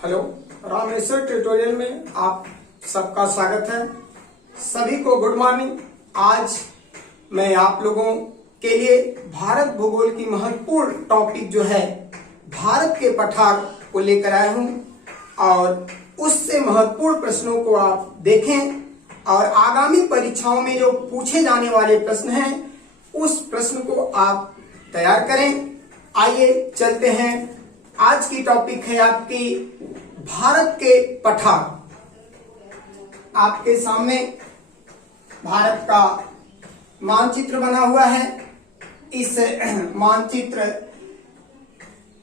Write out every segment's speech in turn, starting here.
Hello, Rameshwar tutorial में आप सबका स्वागत है। सभी को गुड मॉर्निंग। आज मैं आप लोगों के लिए भारत भूगोल की महत्वपूर्ण टॉपिक जो है भारत के पठार को लेकर आया हूं और उससे महत्वपूर्ण प्रश्नों को आप देखें और आगामी परीक्षाओं में जो पूछे जाने वाले प्रश्न हैं उस प्रश्न को आप तैयार करें। आइए चलते हैं। आज की टॉपिक है आपकी भारत के पठार। आपके सामने भारत का मानचित्र बना हुआ है। इस मानचित्र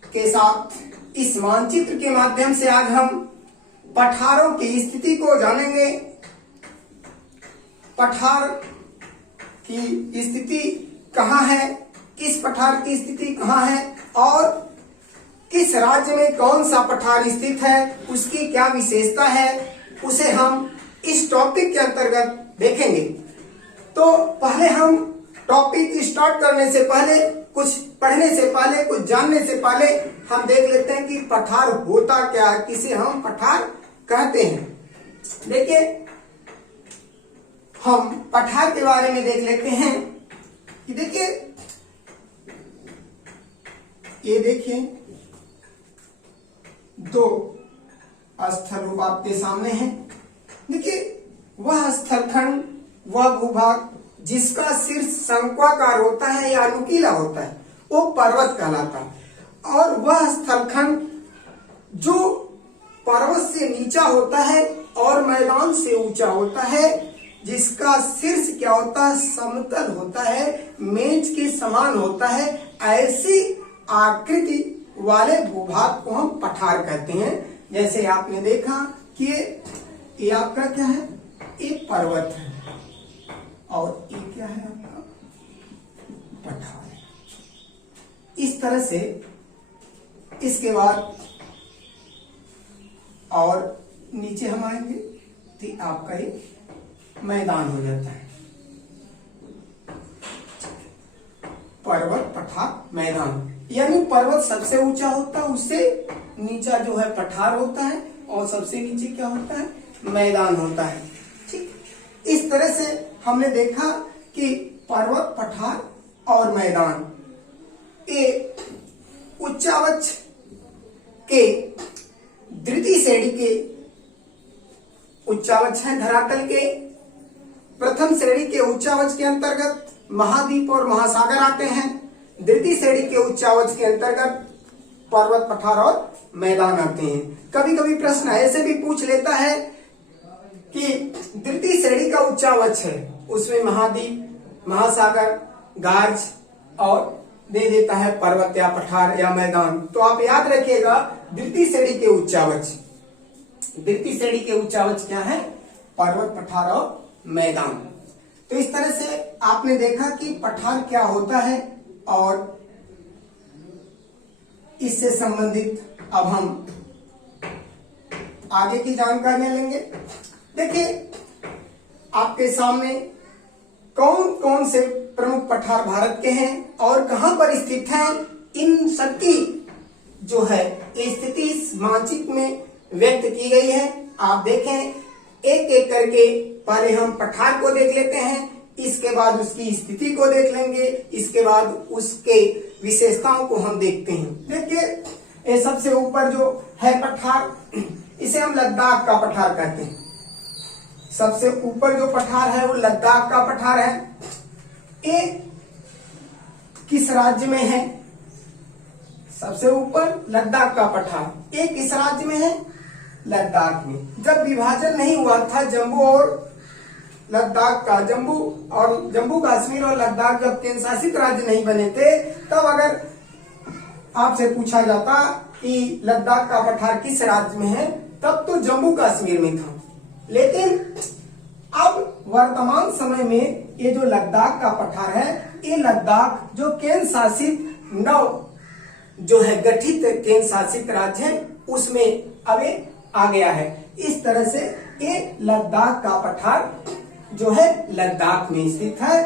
के साथ इस मानचित्र के माध्यम से आज हम पठारों की स्थिति को जानेंगे। पठार की स्थिति कहाँ है, किस पठार की स्थिति कहाँ है और किस राज्य में कौन सा पठार स्थित है, उसकी क्या विशेषता है, उसे हम इस टॉपिक के अंतर्गत देखेंगे। तो पहले हम टॉपिक स्टार्ट करने से पहले, कुछ पढ़ने से पहले, कुछ जानने से पहले हम देख लेते हैं कि पठार होता क्या है, किसे हम पठार कहते हैं। देखिए, हम पठार के बारे में देख लेते हैं कि देखिए, ये देखिए दो स्थल रूप आपके सामने हैं। देखिए, वह स्थलखंड, वह भूभाग जिसका शीर्ष शंक्वाकार होता है या नुकीला होता है वो पर्वत कहलाता है, और वह स्थलखंड जो पर्वत से नीचा होता है और मैदान से ऊंचा होता है, जिसका शीर्ष क्या होता है, समतल होता है, मेज के समान होता है, ऐसी आकृति वाले भूभाग को हम पठार कहते हैं। जैसे आपने देखा कि ये आपका क्या है, एक पर्वत है और ये क्या है आपका पठार है। इस तरह से इसके बाद और नीचे हम आएंगे तो आपका ये मैदान हो जाता है। पर्वत, पठार, मैदान, यानी पर्वत सबसे ऊंचा होता है, उससे नीचा जो है पठार होता है और सबसे नीचे क्या होता है, मैदान होता है। ठीक, इस तरह से हमने देखा कि पर्वत, पठार और मैदान ये उच्चावच के द्वितीय श्रेणी के उच्चावच है। धरातल के प्रथम श्रेणी के उच्चावच के अंतर्गत महाद्वीप और महासागर आते हैं। द्वितीय श्रेणी के उच्चावच के अंतर्गत पर्वत, पठार और मैदान आते हैं। कभी कभी प्रश्न ऐसे भी पूछ लेता है कि द्वितीय श्रेणी का उच्चावच है, उसमें महाद्वीप, महासागर, गार्ज और दे देता है पर्वत या पठार या मैदान। तो आप याद रखिएगा, द्वितीय श्रेणी के उच्चावच, द्वितीय श्रेणी के उच्चावच क्या है, पर्वत, पठार और मैदान। तो इस तरह से आपने देखा कि पठार क्या होता है और इससे संबंधित अब हम आगे की जानकारियां लेंगे। देखिए, आपके सामने कौन कौन से प्रमुख पठार भारत के हैं और कहां पर स्थित हैं, इन सबकी जो है स्थिति इस मानचित्र में व्यक्त की गई है। आप देखें, एक एक करके पहले हम पठार को देख लेते हैं, इसके बाद उसकी स्थिति को देख लेंगे, इसके बाद उसके विशेषताओं को हम देखते हैं। देखिए, ये सबसे ऊपर जो है पठार, इसे हम लद्दाख का पठार कहते हैं। सबसे ऊपर जो पठार है वो लद्दाख का पठार है। ये किस राज्य में है, सबसे ऊपर लद्दाख का पठार, ये किस राज्य में है, लद्दाख में। जब विभाजन नहीं हुआ था जम्मू और लद्दाख का, जम्मू कश्मीर और लद्दाख जब केंद्र शासित राज्य नहीं बने थे, तब अगर आपसे पूछा जाता कि लद्दाख का पठार किस राज्य में है, तब तो जम्मू कश्मीर में था। लेकिन अब वर्तमान समय में ये जो लद्दाख का पठार है, ये लद्दाख जो केंद्र शासित नव जो है गठित केंद्र शासित राज्य है, उसमें अब ये आ गया है। इस तरह से ये लद्दाख का पठार जो है लद्दाख में स्थित है।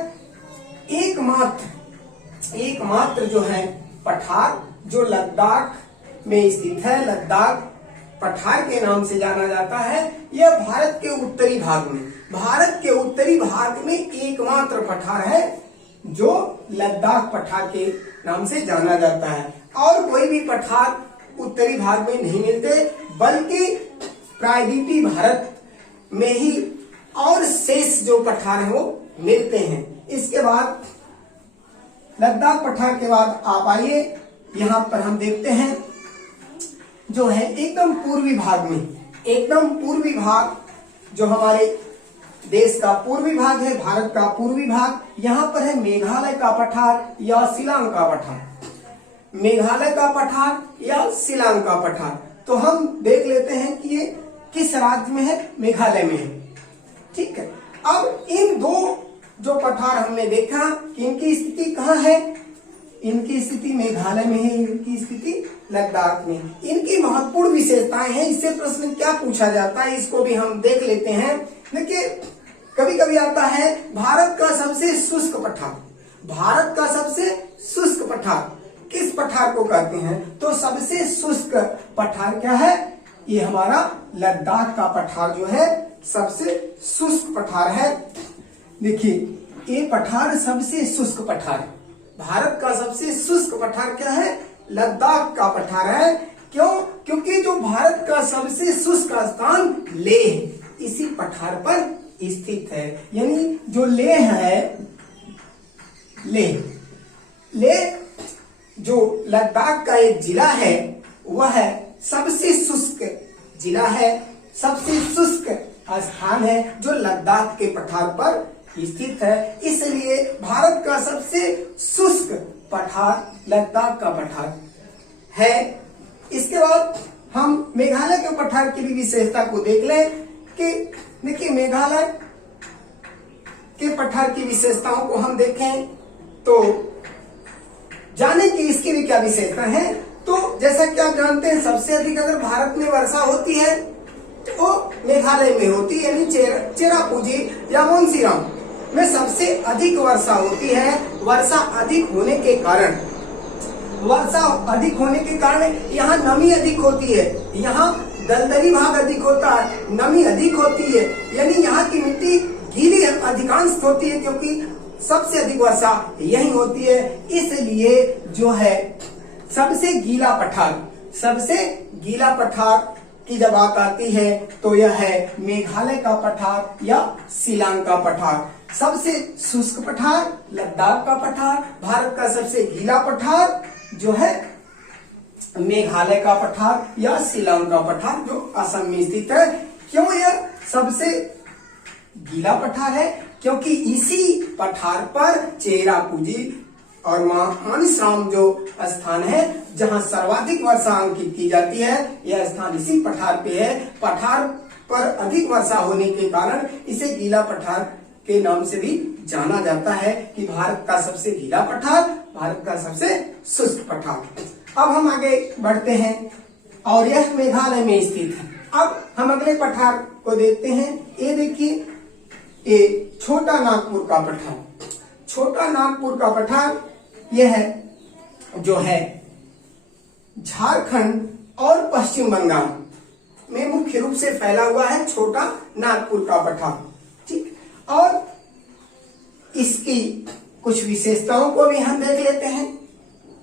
एकमात्र जो है पठार जो लद्दाख में स्थित है, लद्दाख पठार के नाम से जाना जाता है। यह भारत के उत्तरी भाग में, भारत के उत्तरी भाग में एकमात्र पठार है जो लद्दाख पठार के नाम से जाना जाता है। और कोई भी पठार उत्तरी भाग में नहीं मिलते, बल्कि प्रायद्वीपीय भारत में ही और शेष जो पठार है वो मिलते हैं। इसके बाद लद्दाख पठार के बाद आप आइए, यहाँ पर हम देखते हैं जो है एकदम पूर्वी भाग में, एकदम पूर्वी भाग जो हमारे देश का पूर्वी भाग है, भारत का पूर्वी भाग, यहाँ पर है मेघालय का पठार या शिलांग का पठार। मेघालय का पठार या शिलांग का पठार। तो हम देख लेते हैं कि ये किस राज्य में है, मेघालय में है। ठीक है, अब इन दो जो पठार हमने देखा कि इनकी स्थिति कहाँ है, इनकी स्थिति मेघालय में है, इनकी स्थिति लद्दाख में। इनकी महत्वपूर्ण विशेषताएं हैं, इससे प्रश्न क्या पूछा जाता है इसको भी हम देख लेते हैं। देखिए, कभी कभी आता है भारत का सबसे शुष्क पठार, भारत का सबसे शुष्क पठार किस पठार को कहते हैं, तो सबसे शुष्क पठार क्या है, ये हमारा लद्दाख का पठार जो है सबसे शुष्क पठार है। देखिए, ये पठार सबसे शुष्क पठार है, भारत का सबसे शुष्क पठार क्या है, लद्दाख का पठार है। क्यों? क्योंकि जो भारत का सबसे शुष्क स्थान लेह इसी पठार पर स्थित है। यानी जो लेह है, लेह जो लद्दाख का एक जिला है वह सबसे शुष्क जिला है, सबसे शुष्क स्थान है जो लद्दाख के पठार पर स्थित है। इसलिए भारत का सबसे शुष्क पठार लद्दाख का पठार है। इसके बाद हम मेघालय के पठार की भी विशेषता को देख लें कि देखिए, मेघालय के पठार की विशेषताओं को हम देखें तो जाने कि इसकी भी क्या विशेषता है। तो जैसा कि आप जानते हैं, सबसे अधिक अगर भारत में वर्षा होती है तो वो मेघालय में होती है, यानी चेरापूंजी या मोनसीराम में सबसे अधिक वर्षा होती है। वर्षा अधिक होने के कारण यहाँ नमी अधिक होती है, यहाँ दलदली भाग अधिक होता है, नमी अधिक होती है, यानी यहाँ की मिट्टी गीली अधिकांश होती है क्योंकि सबसे अधिक वर्षा यही होती है। इसलिए जो है सबसे गीला पठार की जब बात आती है तो यह है मेघालय का पठार या शिलांग का पठार। सबसे शुष्क पठार लद्दाख का पठार, भारत का सबसे गीला पठार जो है मेघालय का पठार या शिलांग का पठार जो असम में स्थित है। क्यों यह सबसे गीला पठार है? क्योंकि इसी पठार पर चेरापूंजी और मानसराम जो स्थान है जहां सर्वाधिक वर्षा अंकित की जाती है, यह स्थान इसी पठार पे है। पठार पर अधिक वर्षा होने के कारण इसे गीला पठार के नाम से भी जाना जाता है कि भारत का सबसे गीला पठार, भारत का सबसे शुष्क पठार। अब हम आगे बढ़ते हैं और यह मेघालय में स्थित है। अब हम अगले पठार को देखते हैं। ये देखिए, ये छोटा नागपुर का पठार, छोटा नागपुर का पठार यह है जो है झारखंड और पश्चिम बंगाल में मुख्य रूप से फैला हुआ है छोटा नागपुर का पठार। ठीक, और इसकी कुछ विशेषताओं को भी हम देख लेते हैं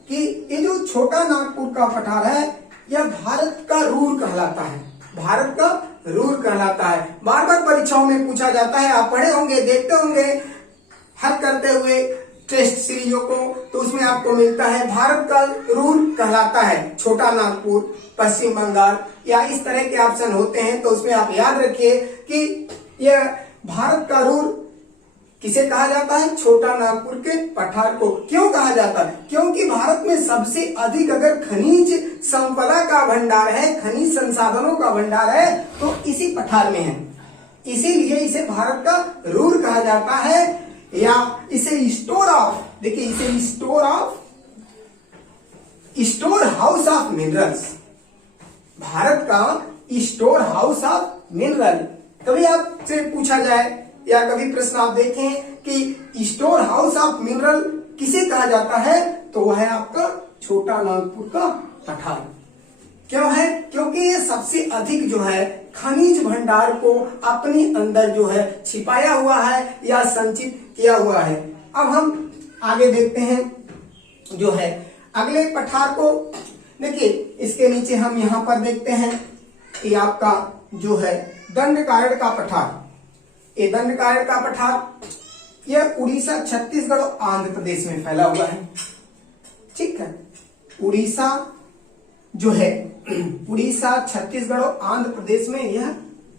कि ये जो छोटा नागपुर का पठार है यह भारत का रूर कहलाता है, भारत का रूर कहलाता है। बार बार परीक्षाओं में पूछा जाता है, आप पढ़े होंगे, देखते होंगे हल करते हुए टेस्ट सीरीजों को, तो उसमें आपको मिलता है भारत का रूर कहलाता है छोटा नागपुर, पश्चिम बंगाल, या इस तरह के ऑप्शन होते हैं। तो उसमें आप याद रखिए कि यह भारत का रूर किसे कहा जाता है, छोटा नागपुर के पठार को। क्यों कहा जाता है? क्योंकि भारत में सबसे अधिक अगर खनिज संपदा का भंडार है, खनिज संसाधनों का भंडार है तो इसी पठार में है, इसीलिए इसे भारत का रूर कहा जाता है। या इसे स्टोर ऑफ, देखिए इसे store house of minerals, Bharat का स्टोर हाउस ऑफ मिनरल। कभी आपसे पूछा जाए या कभी प्रश्न आप देखें कि स्टोर हाउस ऑफ मिनरल किसे कहा जाता है, तो वह है आपका छोटा नागपुर का पठार। क्यों है? क्योंकि ये सबसे अधिक जो है खनिज भंडार को अपने अंदर जो है छिपाया हुआ है या संचित किया हुआ है। अब हम आगे देखते हैं जो है अगले पठार को। देखिए इसके नीचे हम यहाँ पर देखते हैं कि आपका जो है दंडकारण्य का पठार। ये दंडकारण्य का पठार यह उड़ीसा, छत्तीसगढ़ और आंध्र प्रदेश में फैला हुआ है। ठीक है, उड़ीसा जो है उड़ीसा, छत्तीसगढ़ और आंध्र प्रदेश में यह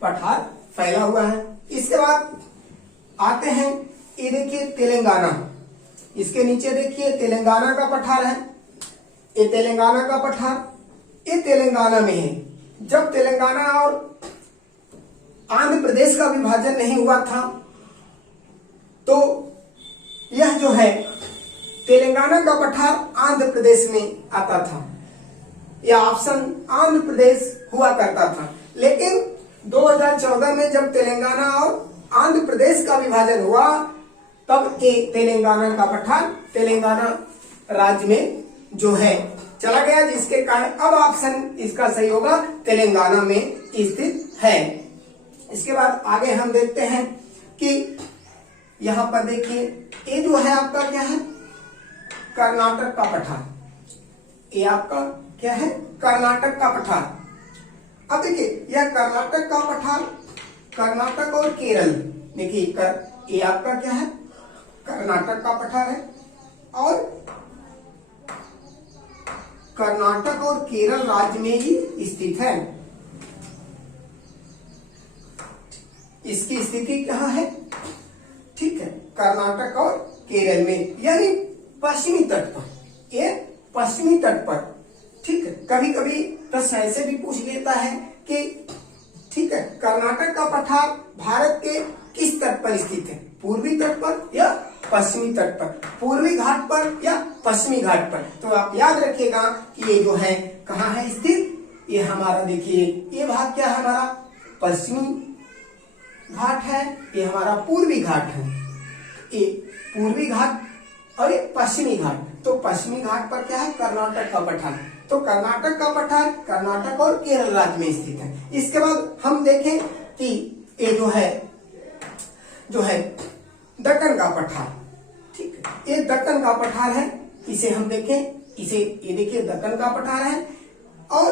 पठार फैला हुआ है। इसके बाद आते हैं, ये देखिए तेलंगाना। इसके नीचे देखिए तेलंगाना का पठार है। ये तेलंगाना का पठार ये तेलंगाना में है। जब तेलंगाना और आंध्र प्रदेश का विभाजन नहीं हुआ था तो यह जो है तेलंगाना का पठार आंध्र प्रदेश में आता था। यह ऑप्शन आंध्र प्रदेश हुआ करता था, लेकिन 2014 में जब तेलंगाना और आंध्र प्रदेश का विभाजन हुआ तब ये तेलंगाना का पठार तेलंगाना राज्य में जो है चला गया, जिसके कारण अब ऑप्शन इसका सही होगा, तेलंगाना में स्थित है। इसके बाद आगे हम देखते हैं कि यहां पर देखिए ये जो है आपका क्या है, कर्नाटक का पठार। ये आपका क्या है, कर्नाटक का पठार। अब देखिए यह कर्नाटक का पठार कर्नाटक और केरल, देखिए ये आपका क्या है, कर्नाटक का पठार है और कर्नाटक और केरल राज्य में ही स्थित है। इसकी स्थिति कहाँ है? ठीक है, कर्नाटक और केरल में, यानी पश्चिमी तट पर। ये पश्चिमी तट पर। ठीक है, कभी कभी प्रश्न ऐसे भी पूछ लेता है कि ठीक है, कर्नाटक का पठार भारत के किस तट पर स्थित है, पूर्वी तट पर या पश्चिमी तट पर, पूर्वी घाट पर या पश्चिमी घाट पर। तो आप याद रखिएगा कि ये जो है कहाँ है स्थित, ये हमारा देखिए ये भाग क्या है, हमारा पश्चिमी घाट है, ये हमारा पूर्वी घाट है। ये पूर्वी घाट और ये पश्चिमी घाट। तो पश्चिमी घाट पर क्या है, कर्नाटक का पठार। तो कर्नाटक का पठार कर्नाटक और केरल राज्य में स्थित है। इसके बाद हम देखें कि ये जो है दक्कन का पठार। ठीक है, ये दक्कन का पठार है, इसे हम देखें, इसे ये देखिए दक्कन का पठार है और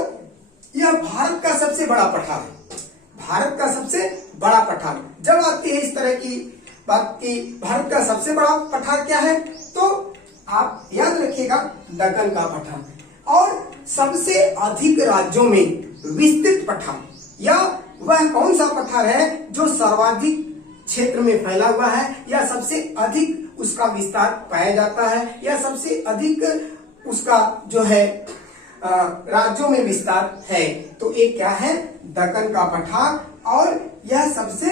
यह भारत का सबसे बड़ा पठार है। भारत का सबसे बड़ा पठार। जब आती है इस तरह की बात की भारत का सबसे बड़ा पठार क्या है, तो आप याद रखिएगा दक्कन का पठार। और सबसे अधिक राज्यों में विस्तृत पठार, या वह कौन सा पठार है जो सर्वाधिक क्षेत्र में फैला हुआ है, या सबसे अधिक उसका विस्तार पाया जाता है, या सबसे अधिक उसका जो है राज्यों में विस्तार है। तो ये क्या है, दक्कन का पठार। और यह सबसे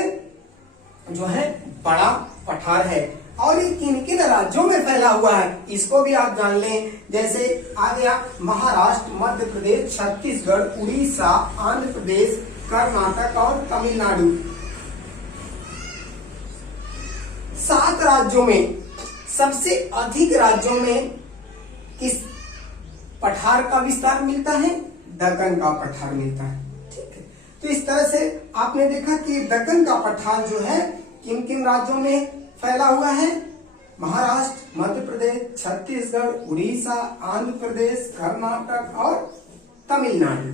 जो है बड़ा पठार है। और ये किन किन राज्यों में फैला हुआ है इसको भी आप जान लें। जैसे आ गया महाराष्ट्र, मध्य प्रदेश, छत्तीसगढ़, उड़ीसा, आंध्र प्रदेश, कर्नाटक और तमिलनाडु। 7 राज्यों में, सबसे अधिक राज्यों में किस पठार का विस्तार मिलता है, दक्कन का पठार मिलता है। ठीक है, तो इस तरह से आपने देखा कि दक्कन का पठार जो है किन किन राज्यों में फैला हुआ है, महाराष्ट्र, मध्य प्रदेश, छत्तीसगढ़, उड़ीसा, आंध्र प्रदेश, कर्नाटक और तमिलनाडु।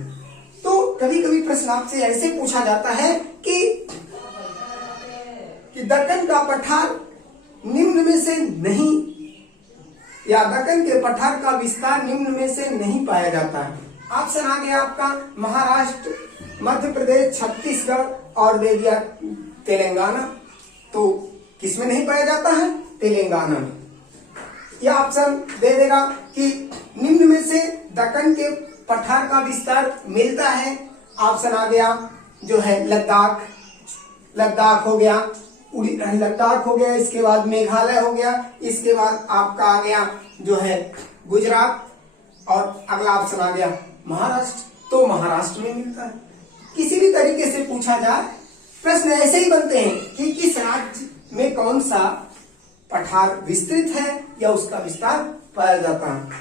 तो कभी कभी प्रश्न आपसे ऐसे पूछा जाता है कि दक्कन का पठार निम्न में से नहीं, या दक्कन के पठार का विस्तार निम्न में से नहीं पाया जाता है। ऑप्शन आ गया आपका महाराष्ट्र, मध्य प्रदेश, छत्तीसगढ़ और दे दिया तेलंगाना। तो किसमें नहीं पाया जाता है, तेलंगाना में। यह ऑप्शन दे देगा कि निम्न में से दक्कन के पठार का विस्तार मिलता है। ऑप्शन आ गया जो है लद्दाख, लद्दाख हो गया, लद्दाख हो गया, इसके बाद मेघालय हो गया, इसके बाद आपका आ गया जो है गुजरात, और अगला ऑप्शन आ गया महाराष्ट्र। तो महाराष्ट्र में मिलता है। किसी भी तरीके से पूछा जाए, प्रश्न ऐसे ही बनते हैं कि किस राज्य में कौन सा पठार विस्तृत है या उसका विस्तार पाया जाता है।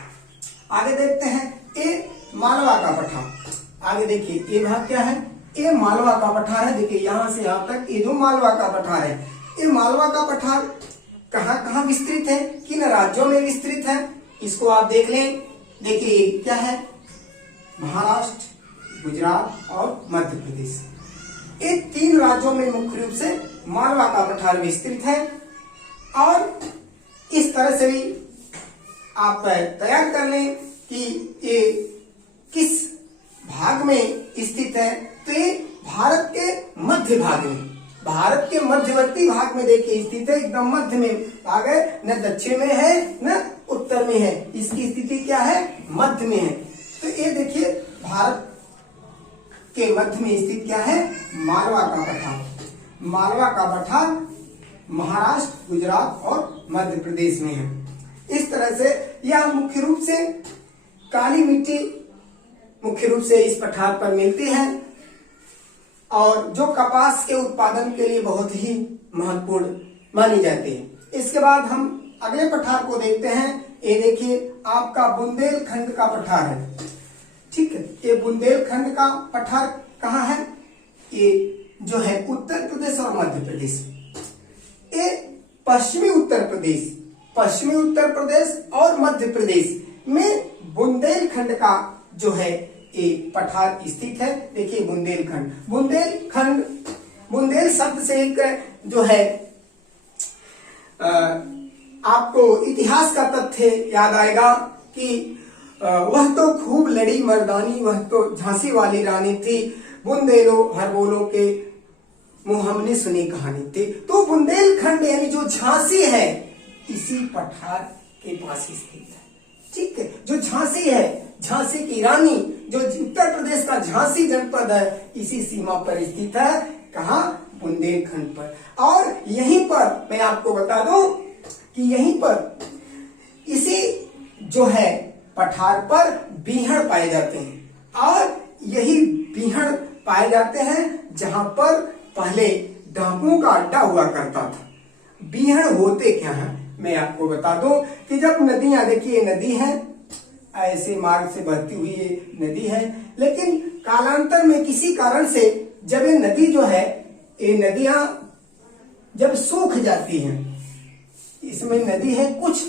आगे देखते हैं, ये मालवा का पठार। आगे देखिए ये भाग क्या है, ये मालवा का पठार है। देखिए यहां से यहां तक ये जो मालवा का पठार है, ये मालवा का पठार कहां कहां विस्तृत है, किन राज्यों में विस्तृत है, इसको आप देख लें। देखिए ये क्या है, महाराष्ट्र, गुजरात और मध्य प्रदेश, ये 3 राज्यों में मुख्य रूप से मालवा का पठार विस्तृत है। और इस तरह से भी आप तैयार कर लें कि ये किस भाग में स्थित है, तो ये भारत के मध्य भाग में, भारत के मध्यवर्ती भाग में देखिए स्थित है, एकदम मध्य में भाग है, न दक्षिण में है न उत्तर में है, इसकी स्थिति क्या है, मध्य में है। तो ये देखिए भारत के मध्य में स्थित क्या है, मालवा का पठार। मालवा का पठार महाराष्ट्र, गुजरात और मध्य प्रदेश में है। इस तरह से यह मुख्य रूप से काली मिट्टी मुख्य रूप से इस पठार पर मिलती है और जो कपास के उत्पादन के लिए बहुत ही महत्वपूर्ण मानी जाती है। इसके बाद हम अगले पठार को देखते हैं। ये देखिए आपका बुंदेलखंड का पठार है, ठीक है। ये बुंदेलखंड का पठार कहाँ है, ये जो है उत्तर प्रदेश और मध्य प्रदेश। ये पश्चिमी उत्तर प्रदेश और मध्य प्रदेश में बुंदेलखंड का जो है ये पठार स्थित है। देखिए बुंदेलखंड, बुंदेल शब्द से एक जो है आपको इतिहास का तथ्य याद आएगा कि वह तो खूब लड़ी मर्दानी, वह तो झांसी वाली रानी थी, बुंदेलो हर बोलो के मुंह हमने सुनी कहानी थी। तो बुंदेलखंड यानी जो झांसी है इसी पठार के पास स्थित है, ठीक है। जो झांसी है, झांसी की रानी, जो उत्तर प्रदेश का झांसी जनपद है, इसी सीमा पर स्थित है। कहाँ, बुंदेलखंड पर। और यहीं पर मैं आपको बता दूं कि यहीं पर इसी जो है पठार पर बीहड़ पाए जाते हैं और यही बीहड़ पाए जाते हैं जहां पर पहले डाकुओं का अड्डा हुआ करता था। बीहड़ होते क्या है मैं आपको बता दूं कि जब नदियां, देखिए नदी है, ऐसे मार्ग से बहती हुई ये नदी है, लेकिन कालांतर में किसी कारण से जब ये नदी जो है, ये नदियां जब सूख जाती हैं, इसमें नदी है कुछ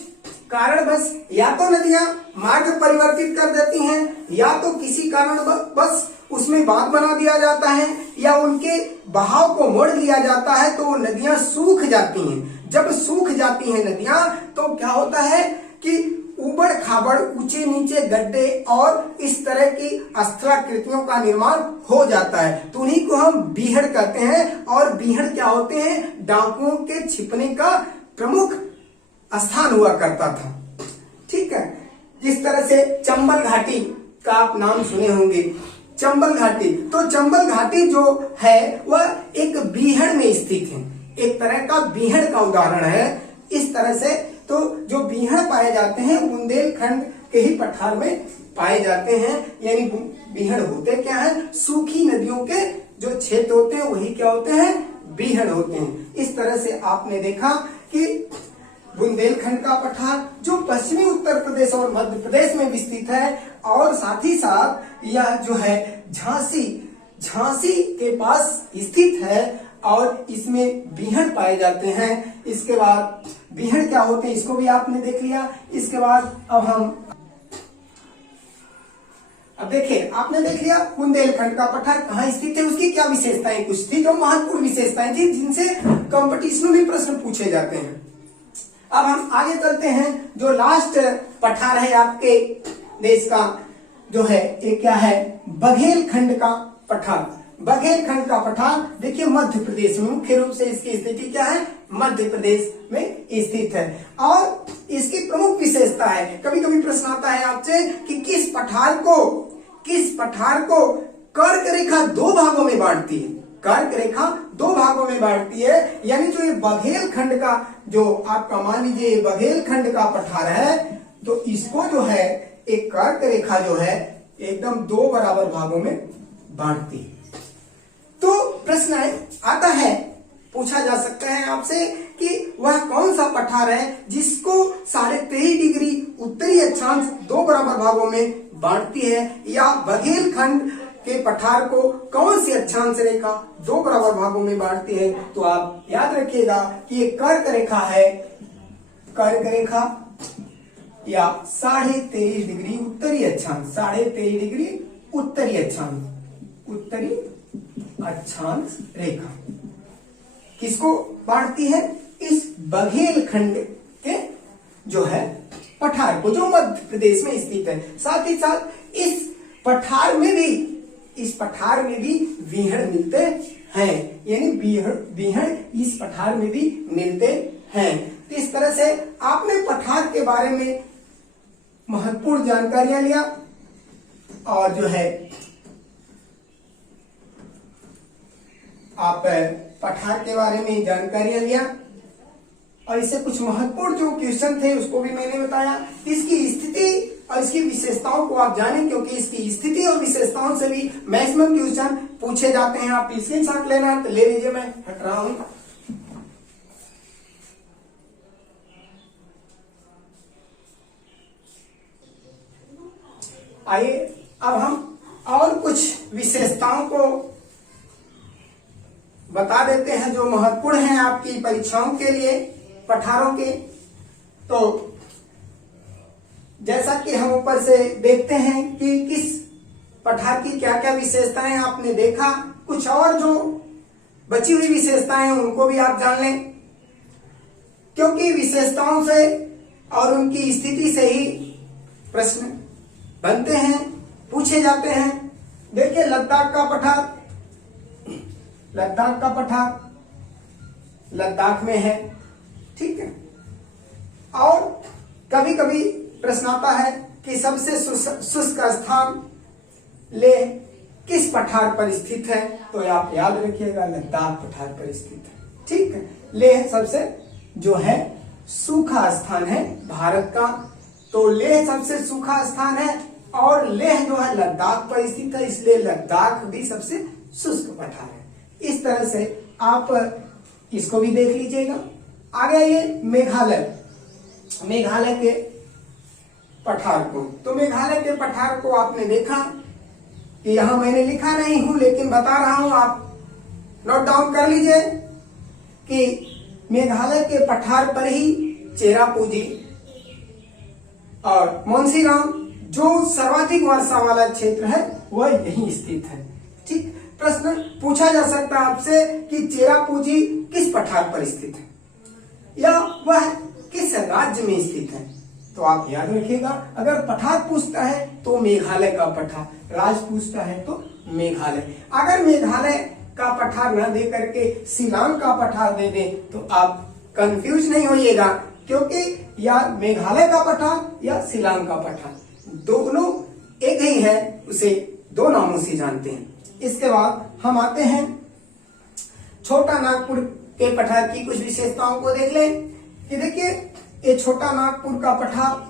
कारण बस, या तो नदियां मार्ग परिवर्तित कर देती हैं या तो किसी कारण बस उसमें बांध बना दिया जाता है या उनके बहाव को मोड़ दिया जाता है, तो वो नदियां सूख जाती हैं। जब सूख जाती हैं नदियां तो क्या होता है कि उबड़ खाबड़, ऊंचे नीचे गड्ढे और इस तरह की स्थलाकृतियों का निर्माण हो जाता है। तो उन्हीं को हम बीहड़ कहते हैं। और बीहड़ क्या होते हैं, डाकुओं के छिपने का प्रमुख स्थान हुआ करता था, ठीक है। जिस तरह से चंबल घाटी का आप नाम सुने होंगे, चंबल घाटी, तो चंबल घाटी जो है वह एक बीहड़ में स्थित है, एक तरह का बीहड़ का उदाहरण है। इस तरह से तो जो बीहड़ पाए जाते हैं बुंदेलखंड के ही पठार में पाए जाते हैं। यानी बीहड़ होते क्या है, सूखी नदियों के जो क्षेत्र होते हैं वही क्या होते हैं, बीहड़ होते हैं। इस तरह से आपने देखा कि बुंदेलखंड का पठार जो पश्चिमी उत्तर प्रदेश और मध्य प्रदेश में विस्तृत है और साथ ही साथ यह जो है झांसी के पास स्थित है और इसमें बीहड़ पाए जाते हैं। इसके बाद बीहड़ क्या होते हैं इसको भी आपने देख लिया। इसके बाद अब देखिए, आपने देख लिया बुंदेलखंड का पठार कहाँ स्थित है, उसकी क्या विशेषताएं कुछ थी जो महत्वपूर्ण विशेषताएं थी जिनसे कंपटीशन में प्रश्न पूछे जाते हैं। अब हम आगे चलते हैं। जो लास्ट पठार है आपके देश का जो है ये क्या है, बघेलखंड का पठार। बघेलखंड का पठार देखिए मध्य प्रदेश में, मुख्य रूप से इसकी स्थिति क्या है, मध्य प्रदेश में स्थित है। और इसकी प्रमुख विशेषता है, कभी कभी प्रश्न आता है आपसे कि किस पठार को कर्क रेखा 2 भागों में बांटती है। कर्क रेखा 2 भागों में बांटती है, यानी जो ये बघेलखंड का जो आपका मान लीजिए बघेलखंड का पठार है, तो इसको जो है एक कर्क रेखा जो है एकदम 2 बराबर भागों में बांटती है। तो प्रश्न आता है, पूछा जा सकता है आपसे कि वह कौन सा पठार है जिसको 23.5 डिग्री उत्तरी अक्षांश 2 बराबर भागों में बांटती है, या बघेलखंड के पठार को कौन सी अक्षांश रेखा 2 बराबर भागों में बांटती है? तो आप याद रखिएगा कि ये कर्क रेखा है, कर्क रेखा या 23.5 डिग्री उत्तरी अक्षांश, 23.5 डिग्री उत्तरी अक्षांश, उत्तरी अक्षांश रेखा किसको बांटती है? इस बघेलखंड के जो है पठार को, जो मध्य प्रदेश में स्थित है। साथ ही साथ इस पठार में भी विहड़ मिलते हैं, यानी विहड़ इस पठार में भी मिलते हैं। तो इस तरह से आपने पठार के बारे में महत्वपूर्ण जानकारियां लिया, और जो है आप पठार के बारे में जानकारियां लिया, और इससे कुछ महत्वपूर्ण जो क्वेश्चन थे उसको भी मैंने बताया। इसकी स्थिति और इसकी विशेषताओं को आप जानें, क्योंकि इसकी स्थिति और विशेषताओं से भी मैक्सिमम क्वेश्चन पूछे जाते हैं। आप स्क्रीनशॉट लेना तो ले लीजिए, मैं हट रहा हूं। आइए अब हम और कुछ विशेषताओं को बता देते हैं जो महत्वपूर्ण हैं आपकी परीक्षाओं के लिए, पठारों के। तो जैसा कि हम ऊपर से देखते हैं कि किस पठार की क्या क्या विशेषताएं आपने देखा, कुछ और जो बची हुई विशेषताएं हैं उनको भी आप जान लें, क्योंकि विशेषताओं से और उनकी स्थिति से ही प्रश्न बनते हैं, पूछे जाते हैं। देखिए लद्दाख का पठार, लद्दाख का पठार लद्दाख में है, ठीक है। और कभी कभी प्रश्न आता है कि सबसे शुष्क स्थान लेह किस पठार पर स्थित है? तो आप याद रखिएगा लद्दाख पठार पर स्थित है, ठीक है। लेह सबसे जो है सूखा स्थान है भारत का, तो लेह सबसे सूखा स्थान है, और लेह जो है लद्दाख पर स्थित है, इसलिए लद्दाख भी सबसे शुष्क पठार है। इस तरह से आप इसको भी देख लीजिएगा। आगे ये मेघालय, मेघालय के पठार को, तो मेघालय के पठार को आपने देखा कि यहां मैंने लिखा नहीं हूं लेकिन बता रहा हूं, आप नोट डाउन कर लीजिए कि मेघालय के पठार पर ही चेरापूंजी और मोंसीराम जो सर्वाधिक वर्षा वाला क्षेत्र है वह यहीं स्थित है, ठीक। प्रश्न पूछा जा सकता है आपसे कि चेरापूंजी किस पठार पर स्थित है या वह किस राज्य में स्थित है? तो आप याद रखिएगा, अगर पठार पूछता है तो मेघालय का पठार, राज्य पूछता है तो मेघालय। अगर मेघालय का पठार न दे करके शिलांग का पठार दे दे तो आप कंफ्यूज नहीं होइएगा, क्योंकि या मेघालय का पठार या शिलांग का पठार दोनों एक ही है, उसे दो नामों से जानते हैं। इसके बाद हम आते हैं छोटा नागपुर के पठार की कुछ विशेषताओं को देख लें कि देखिए ये छोटा नागपुर का पठार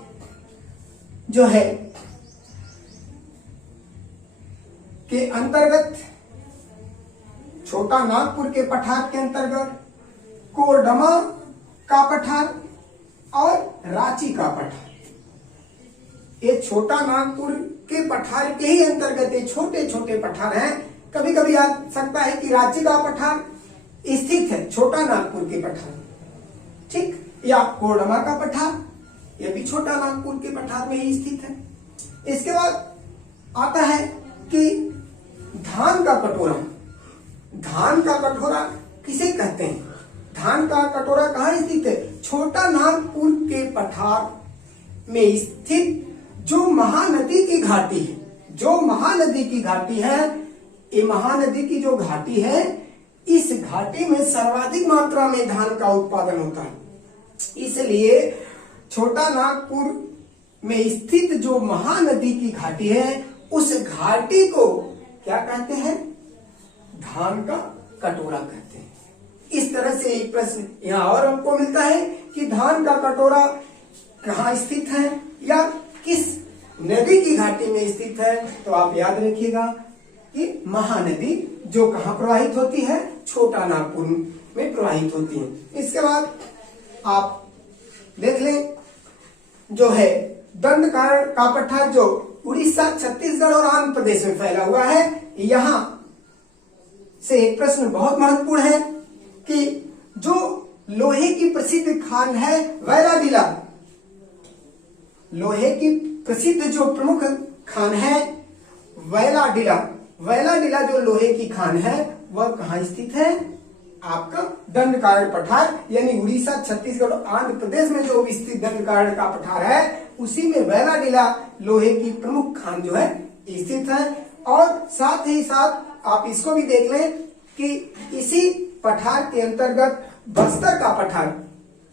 जो है के अंतर्गत, छोटा नागपुर के पठार के अंतर्गत कोरडमा का पठार और रांची का पठार, ये छोटा नागपुर के पठार के ही अंतर्गत ये छोटे छोटे पठार हैं। कभी कभी आ सकता है कि रांची का पठार स्थित है छोटा नागपुर के पठार, ठीक, या कोरडमा का पठार यह भी छोटा नागपुर के पठार में ही स्थित है। इसके बाद आता है कि धान का कटोरा, धान का कटोरा किसे कहते हैं? धान का कटोरा कहाँ स्थित है? छोटा नागपुर के पठार में स्थित जो महानदी की घाटी है, जो महानदी की घाटी है, ये महानदी की जो घाटी है, इस घाटी में सर्वाधिक मात्रा में धान का उत्पादन होता है। इसलिए छोटा नागपुर में स्थित जो महानदी की घाटी है, उस घाटी को क्या कहते हैं? धान का कटोरा कहते हैं। इस तरह से एक प्रश्न यहाँ और हमको मिलता है कि धान का कटोरा कहाँ स्थित है या किस नदी की घाटी में स्थित है? तो आप याद रखिएगा कि महानदी जो कहाँ प्रवाहित होती है? छोटा नागपुर में प्रवाहित होती है। इसके बाद आप देख लें जो है दंडकारण्य का पठार जो उड़ीसा, छत्तीसगढ़ और आंध्र प्रदेश में फैला हुआ है। यहां से एक प्रश्न बहुत महत्वपूर्ण है कि जो लोहे की प्रसिद्ध खान है वैलाडिला, लोहे की प्रसिद्ध जो प्रमुख खान है वैलाडिला, वैलाडिला जो लोहे की खान है वह कहाँ स्थित है? आपका दंडकारण्य पठार, यानी उड़ीसा, छत्तीसगढ़ और आंध्र प्रदेश में जो स्थित दंडकारण्य का पठार है उसी में वैलाडिला लोहे की प्रमुख खान जो है स्थित है। और साथ ही साथ आप इसको भी देख लें कि इसी पठार के अंतर्गत बस्तर का पठार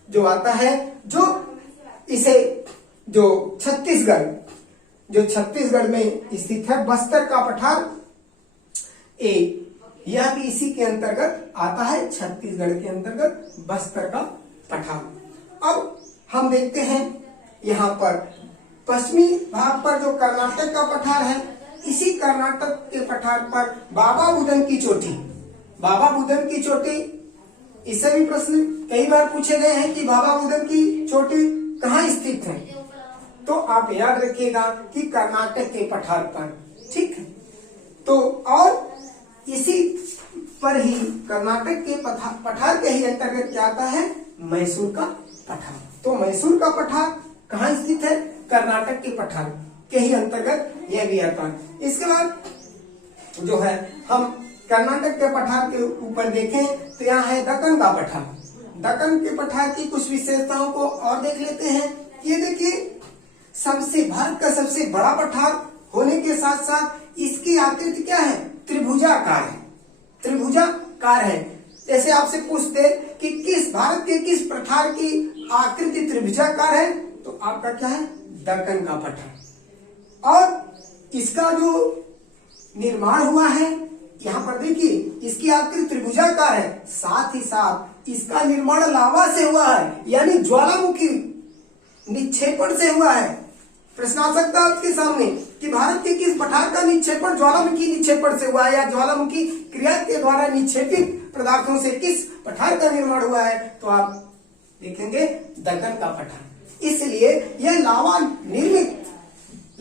जो आता है, जो इसे जो छत्तीसगढ़ में स्थित है बस्तर का पठार, यह भी इसी के अंतर्गत आता है, छत्तीसगढ़ के अंतर्गत बस्तर का पठार। अब हम देखते हैं यहाँ पर पश्चिमी भाग पर जो कर्नाटक का पठार है, इसी कर्नाटक के पठार पर बाबा बुदन की चोटी, बाबा बुदन की चोटी, इससे भी प्रश्न कई बार पूछे गए हैं कि बाबा बुदन की चोटी कहाँ स्थित है, तो आप याद रखिएगा कि कर्नाटक के पठार पर, ठीक है। तो और इसी पर ही कर्नाटक के पठार के ही अंतर्गत क्या आता है? मैसूर का पठार। तो मैसूर का पठार कहाँ स्थित है? कर्नाटक के पठार के ही अंतर्गत यह भी आता है। इसके बाद जो है हम कर्नाटक के पठार के ऊपर देखें तो यहाँ है दक्कन का पठार। दक्कन के पठार की कुछ विशेषताओं को और देख लेते हैं। ये देखिए, भारत का सबसे बड़ा पठार होने के साथ साथ इसकी आकृति क्या है? त्रिभुजाकार है, त्रिभुजाकार है। जैसे आपसे पूछते कि किस भारत के किस पठार की आकृति त्रिभुजाकार है, तो आपका क्या है? दक्कन का पठार। और इसका जो निर्माण हुआ है, यहाँ पर देखिए इसकी आकृति त्रिभुजाकार है, साथ ही साथ इसका निर्माण लावा से हुआ है, यानी ज्वालामुखी निक्षेपण से हुआ है। प्रश्न आ सकता है आपके सामने कि भारत के किस पठार का निक्षेपण ज्वालामुखी निक्षेपण से हुआ है, या ज्वालामुखी क्रिया के द्वारा निक्षेपित पदार्थों से किस पठार का निर्माण हुआ है, तो आप देखेंगे दक्कन का पठार। इसलिए यह लावा निर्मित,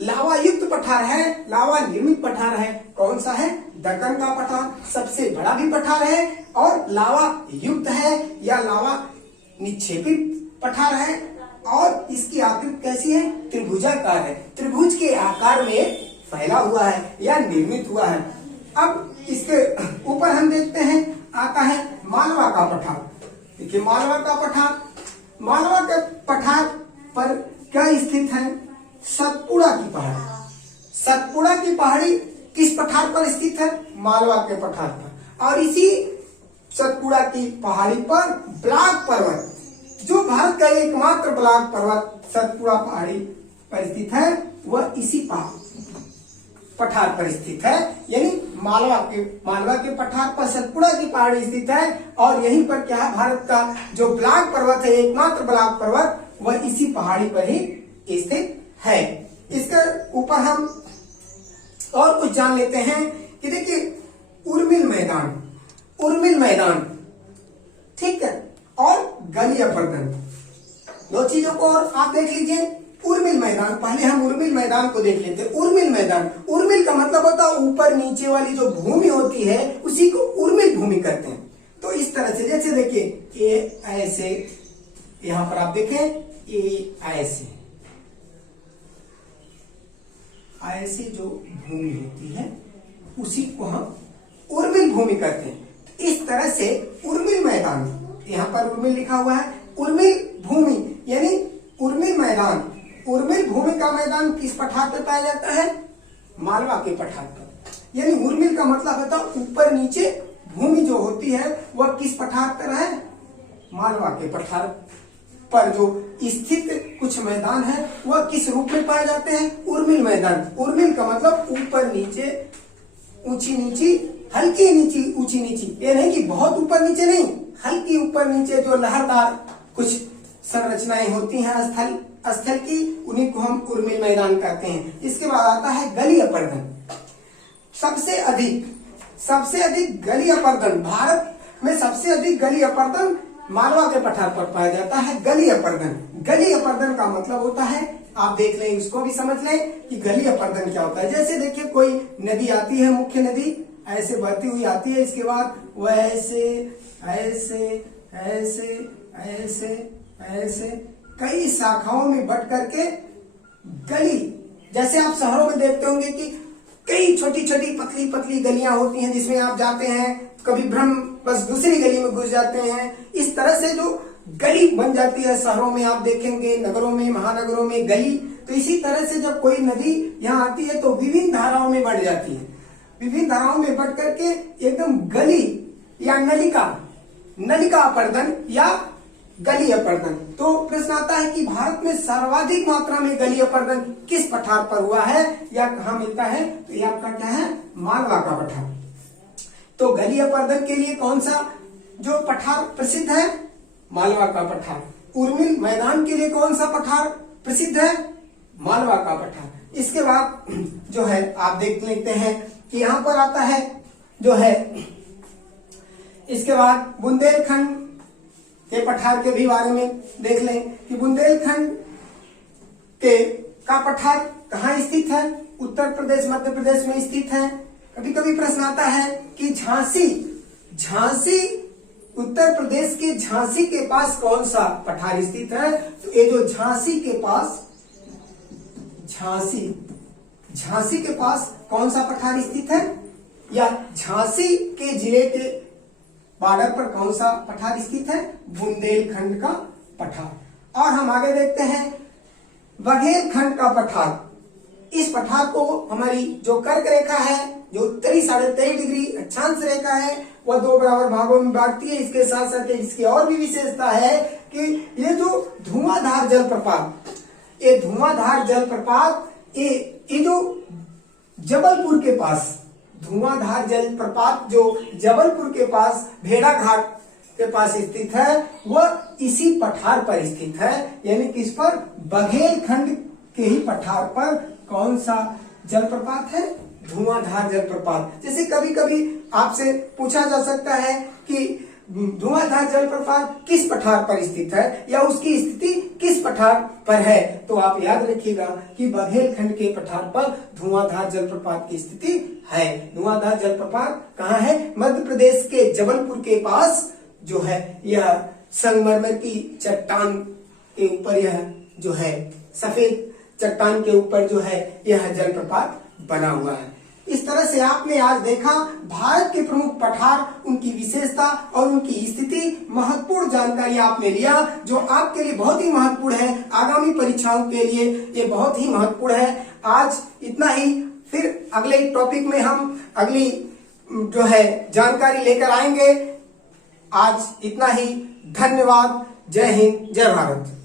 लावा युक्त पठार है, लावा निर्मित पठार है। कौन सा है? दक्कन का पठार। सबसे बड़ा भी पठार है और लावा युक्त है या लावा निक्षेपित पठार है, और इसकी आकृति कैसी है? त्रिभुजाकार है, त्रिभुज के आकार में फैला हुआ है या निर्मित हुआ है। अब इसके ऊपर हम देखते हैं, आता है मालवा का पठार। देखिए मालवा का पठार, मालवा के पठार पर क्या स्थित है? सतपुड़ा की पहाड़ी। सतपुड़ा की पहाड़ी किस पठार पर स्थित है? मालवा के पठार पर। और इसी सतपुड़ा की पहाड़ी पर ब्लाक पर्वत, जो भारत का एकमात्र ब्लाक पर्वत सतपुड़ा पहाड़ी पर स्थित है, वह इसी पठार पर स्थित है, यानी मालवा के पठार पर सतपुड़ा की पहाड़ी स्थित है। और यहीं पर क्या है? भारत का जो ब्लाक पर्वत है, एकमात्र ब्लाक पर्वत, वह इसी पहाड़ी पर ही स्थित है। इसके ऊपर हम और कुछ जान लेते हैं कि देखिए उर्मिल मैदान, उर्मिल मैदान, ठीक है, और गलियापर्दन, दो चीजों को और आप देख लीजिए। उर्मिल मैदान, पहले हम उर्मिल मैदान को देख लेते हैं। उर्मिल मैदान, उर्मिल का मतलब होता है ऊपर नीचे वाली जो भूमि होती है उसी को उर्मिल भूमि कहते हैं। तो इस तरह से, जैसे देखिए ये ऐसे, यहां पर आप देखें ये ऐसे, ऐसी जो भूमि होती है उसी को हम उर्मिल भूमि कहते हैं। इस तरह से उर्मिल मैदान, यहाँ पर उर्मिल लिखा हुआ है, उर्मिल भूमि यानी उर्मिल मैदान। उर्मिल भूमि का मैदान किस पठार पर पाया जाता है? मालवा के पठार पर। यानी उर्मिल का मतलब होता है ऊपर नीचे भूमि जो होती है वह किस पठार पर है? मालवा के पठार पर जो स्थित कुछ मैदान है वह किस रूप में पाए जाते हैं? उर्मिल मैदान। उर्मिल का मतलब ऊपर नीचे, ऊंची नीची, हल्की नीची, ऊंची नीची। ये नहीं कि बहुत ऊपर नीचे नहीं, हल्की ऊपर नीचे जो लहरदार कुछ संरचनाएं होती हैं स्थल की, उन्हीं को हम उर्मिल मैदान कहते हैं। इसके बाद आता है गलियापर्दन। सबसे अधिक गलियापर्दन, भारत में सबसे अधिक गलियापर्दन मालवा के पठार पर पाया जाता है गली अपर्दन। गली अपर्दन का मतलब होता है, आप देख लें, उसको भी समझ लें कि गली अपर्दन क्या होता है। जैसे देखिए कोई नदी आती है, मुख्य नदी ऐसे बहती हुई आती है, इसके बाद वह ऐसे ऐसे ऐसे ऐसे ऐसे कई शाखाओं में बट करके गली, जैसे आप शहरों में देखते होंगे कि कई छोटी छोटी पतली पतली गलियां होती हैं जिसमें आप जाते हैं, कभी भ्रम बस दूसरी गली में घुस जाते हैं। इस तरह से जो गली बन जाती है शहरों में, आप देखेंगे नगरों में, महानगरों में गली। तो इसी तरह से जब कोई नदी यहाँ आती है तो विभिन्न धाराओं में बढ़ जाती है, विभिन्न धाराओं में बढ़ करके एकदम गली या नलिका अपर्दन या गली अपर्दन। तो प्रश्न आता है कि भारत में सर्वाधिक मात्रा में गली अपर्दन किस पठार पर हुआ है या कहाँ मिलता है? तो ये आपका क्या है? मालवा का पठार। तो गली अपर्दन के लिए कौन सा जो पठार प्रसिद्ध है? मालवा का पठार। उर्मिल मैदान के लिए कौन सा पठार प्रसिद्ध है? मालवा का पठार। इसके बाद जो है आप देख लेते हैं कि यहां पर आता है जो है, इसके बाद बुंदेलखंड के पठार के भी बारे में देख लें कि बुंदेलखंड का पठार कहाँ स्थित है? उत्तर प्रदेश मध्य प्रदेश में स्थित है। कभी कभी प्रश्न आता है कि झांसी उत्तर प्रदेश के झांसी के पास कौन सा पठार स्थित है? तो ये जो झांसी के पास कौन सा पठार स्थित है, या झांसी के जिले के बॉर्डर पर कौन सा पठार स्थित है? बुंदेलखंड का पठार। और हम आगे देखते हैं बघेलखंड का पठार। इस पठार को हमारी जो कर्क रेखा है, जो उत्तरी 23.5 डिग्री अक्षांश रेखा है, वह 2 बराबर भागों में बांटती है। इसके साथ साथ इसकी और भी विशेषता है कि ये जो धुआंधार जलप्रपात, ये जो जबलपुर के पास, धुआंधार जलप्रपात जो जबलपुर के पास भेड़ा घाट के पास स्थित है, वह इसी पठार पर स्थित है। यानी कि इस पर बघेलखंड के ही पठार पर कौन सा जलप्रपात है? धुआंधार जलप्रपात। जैसे कभी कभी आपसे पूछा जा सकता है कि धुआंधार जलप्रपात किस पठार पर स्थित है या उसकी स्थिति किस पठार पर है, तो आप याद रखिएगा कि बघेलखंड के पठार पर धुआंधार जलप्रपात की स्थिति है। धुआंधार जलप्रपात कहाँ है? मध्य प्रदेश के जबलपुर के पास जो है, यह संगमरमर की चट्टान के ऊपर, यह जो है सफेद चट्टान के ऊपर जो है यह जलप्रपात बना हुआ है। इस तरह से आपने आज देखा भारत के प्रमुख पठार, उनकी विशेषता और उनकी स्थिति, महत्वपूर्ण जानकारी आपने लिया जो आपके लिए बहुत ही महत्वपूर्ण है। आगामी परीक्षाओं के लिए ये बहुत ही महत्वपूर्ण है। आज इतना ही, फिर अगले टॉपिक में हम अगली जो है जानकारी लेकर आएंगे। आज इतना ही, धन्यवाद। जय हिंद, जय भारत।